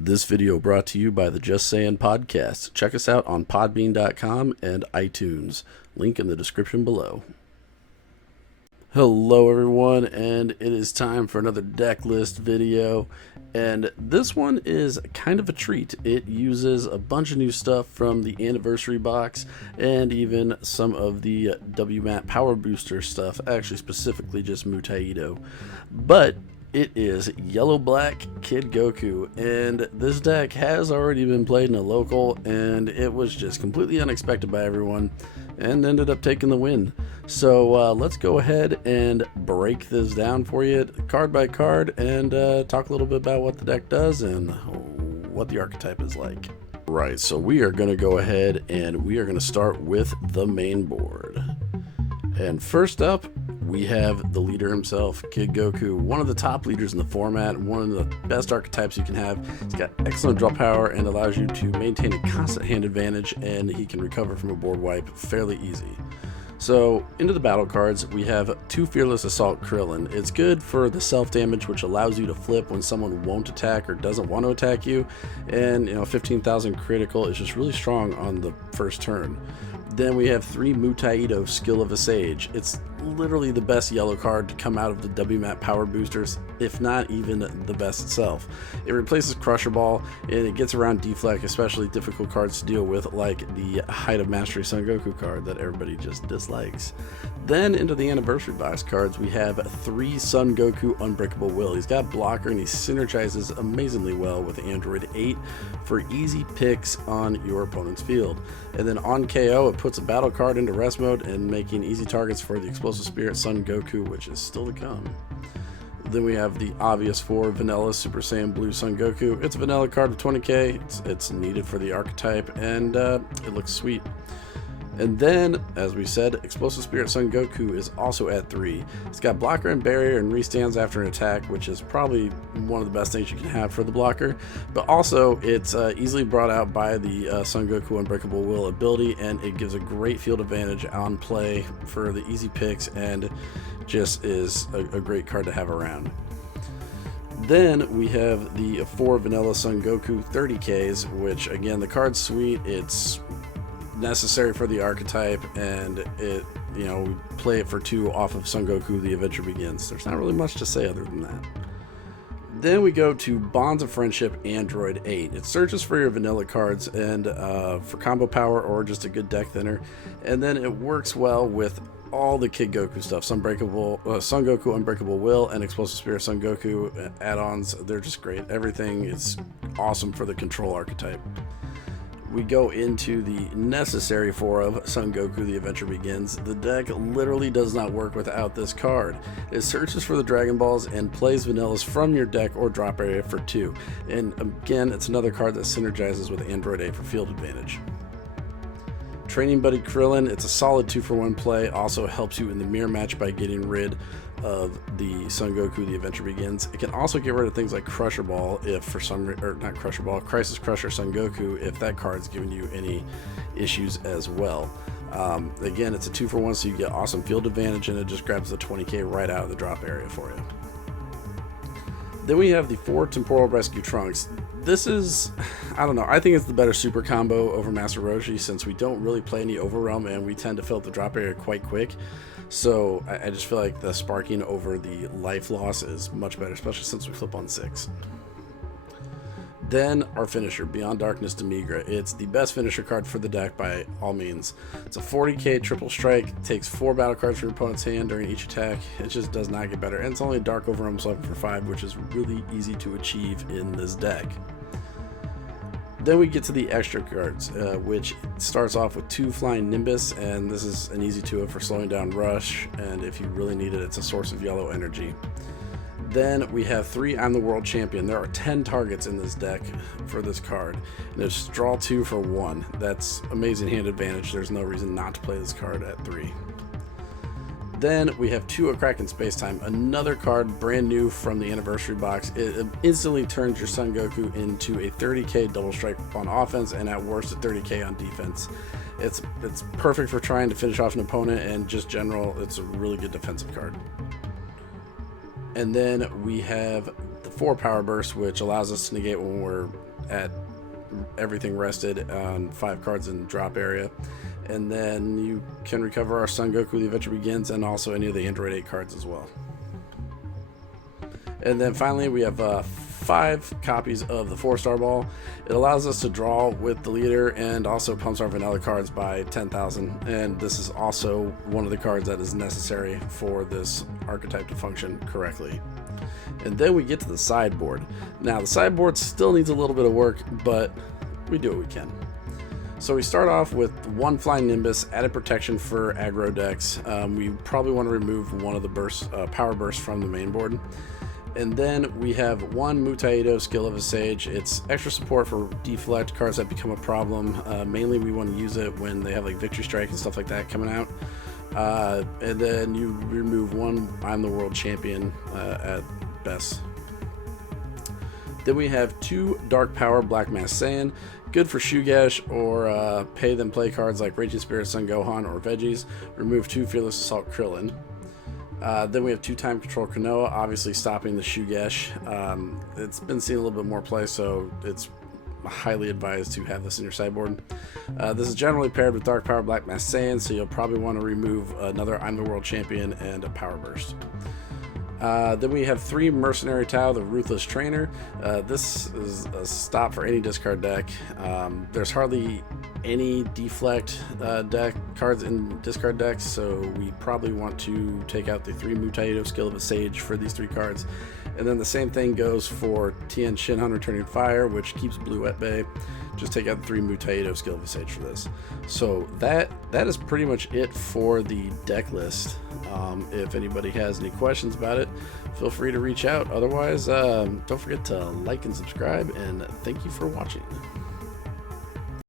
This video brought to you by the Just Saiyan podcast. Check us out on Podbean.com and iTunes. Link in the description below. Hello everyone, and it is time for another deck list video. And this one is kind of a treat. It uses a bunch of new stuff from the anniversary box and even some of the WMAT Power Booster stuff, actually specifically just Mutaido. But it is Yellow-Black Kid Goku, and this deck has already been played in a local, and it was just completely unexpected by everyone, and ended up taking the win. So let's go ahead and break this down for you card by card, and talk a little bit about what the deck does and what the archetype is like. Right, so we are going to go ahead and we are going to start with the main board. And first up, we have the leader himself, Kid Goku, one of the top leaders in the format, one of the best archetypes you can have. He's got excellent draw power and allows you to maintain a constant hand advantage, and he can recover from a board wipe fairly easy. So, into the battle cards, we have 2 Fearless Assault Krillin. It's good for the self-damage, which allows you to flip when someone won't attack or doesn't want to attack you, and 15,000 critical is just really strong on the first turn. Then we have 3 Mutaido, Skill of a Sage. It's literally the best yellow card to come out of the WMAT Power Boosters, if not even the best itself. It replaces Crusher Ball, and it gets around deflect, especially difficult cards to deal with, like the Height of Mastery Son Goku card that everybody just dislikes. Then into the anniversary box cards, we have 3 Son Goku Unbreakable Will. He's got blocker, and he synergizes amazingly well with Android 8 for easy picks on your opponent's field. And then on KO, it puts a battle card into rest mode and making easy targets for the Explosive Spirit Son Goku, which is still to come. Then we have the obvious 4 Vanilla Super Saiyan Blue Son Goku. It's a vanilla card with 20k. It's needed for the archetype, and it looks sweet. And then, as we said, Explosive Spirit Son Goku is also at 3. It's got blocker and barrier and restands after an attack, which is probably one of the best things you can have for the blocker. But also, it's easily brought out by the Son Goku Unbreakable Will ability, and it gives a great field advantage on play for the easy picks, and just is a great card to have around. Then we have the 4 Vanilla Son Goku 30Ks, which again, the card's sweet. It's necessary for the archetype, and we play it for 2 off of Son Goku The Adventure Begins. There's not really much to say other than that. Then we go to Bonds of Friendship Android 8. It searches for your vanilla cards and for combo power or just a good deck thinner, and then it works well with all the Kid Goku stuff. Son Goku Unbreakable Will and Explosive Spirit Son Goku add-ons. They're just great. Everything is awesome for the control archetype. We go into the necessary 4 of Son Goku The Adventure Begins. The deck literally does not work without this card. It searches for the Dragon Balls and plays vanillas from your deck or drop area for 2. And again, it's another card that synergizes with Android 8 for field advantage. Training Buddy Krillin, it's a solid 2-for-1 play, also helps you in the mirror match by getting rid of the Son Goku The Adventure Begins. It can also get rid of things like Crusher Ball if for some not Crusher Ball, Crisis Crusher Son Goku if that card's giving you any issues as well. Again, it's a 2-for-1, so you get awesome field advantage, and it just grabs the 20k right out of the drop area for you. Then we have the 4 Temporal Rescue Trunks. This is, I don't know, I think it's the better super combo over Master Roshi, since we don't really play any Overwhelm and we tend to fill up the drop area quite quick. So I just feel like the sparking over the life loss is much better, especially since we flip on 6. Then our finisher, Beyond Darkness Demigra. It's the best finisher card for the deck by all means. It's a 40k triple strike, takes 4 battle cards from your opponent's hand during each attack. It just does not get better, and it's only a Dark Overwhelm 7 for 5, which is really easy to achieve in this deck. Then we get to the extra cards, which starts off with 2 Flying Nimbus, and this is an easy 2 for slowing down Rush, and if you really need it, it's a source of yellow energy. Then we have 3 I'm the World Champion. There are 10 targets in this deck for this card, and there's draw 2 for 1. That's amazing hand advantage. There's no reason not to play this card at 3. Then we have 2 A Crack in Spacetime, another card brand new from the anniversary box. It instantly turns your Son Goku into a 30k double strike on offense, and at worst a 30k on defense. It's perfect for trying to finish off an opponent, and just general, it's a really good defensive card. And then we have the 4 Power Burst, which allows us to negate when we're at everything rested on 5 cards in drop area. And then you can recover our Son Goku The Adventure Begins and also any of the Android 8 cards as well. And then finally we have 5 copies of the 4-star ball. It allows us to draw with the leader and also pumps our vanilla cards by 10,000. And this is also one of the cards that is necessary for this archetype to function correctly. And then we get to the sideboard. Now the sideboard still needs a little bit of work, but we do what we can. So we start off with 1 Flying Nimbus, added protection for aggro decks. We probably want to remove one of the power bursts from the main board. And then we have 1 Mutaido, Skill of a Sage. It's extra support for deflect cards that become a problem. Mainly we want to use it when they have like Victory Strike and stuff like that coming out. And then you remove 1 I'm the World Champion at best. Then we have 2 Dark Power Black Mask Saiyan, good for Shugesh or pay them play cards like Raging Spirit, Son Gohan, or Veggies. Remove 2 Fearless Assault Krillin. Then we have 2 Time Control Konoha, obviously stopping the Shugesh. It's been seeing a little bit more play, so it's highly advised to have this in your sideboard. This is generally paired with Dark Power Black Mask Saiyan, so you'll probably want to remove another I'm the World Champion and a Power Burst. Then we have 3 Mercenary Tau, the Ruthless Trainer. This is a stop for any discard deck. There's hardly any deflect deck cards in discard decks, so we probably want to take out the 3 Mutaido, Skill of a Sage for these 3 cards. And then the same thing goes for Tien Shinhan Returning Fire, which keeps blue at bay. Just take out the 3 Mutaido, Skill of a Sage for this. So that is pretty much it for the deck list. If anybody has any questions about it, feel free to reach out. Otherwise, don't forget to like and subscribe, and thank you for watching.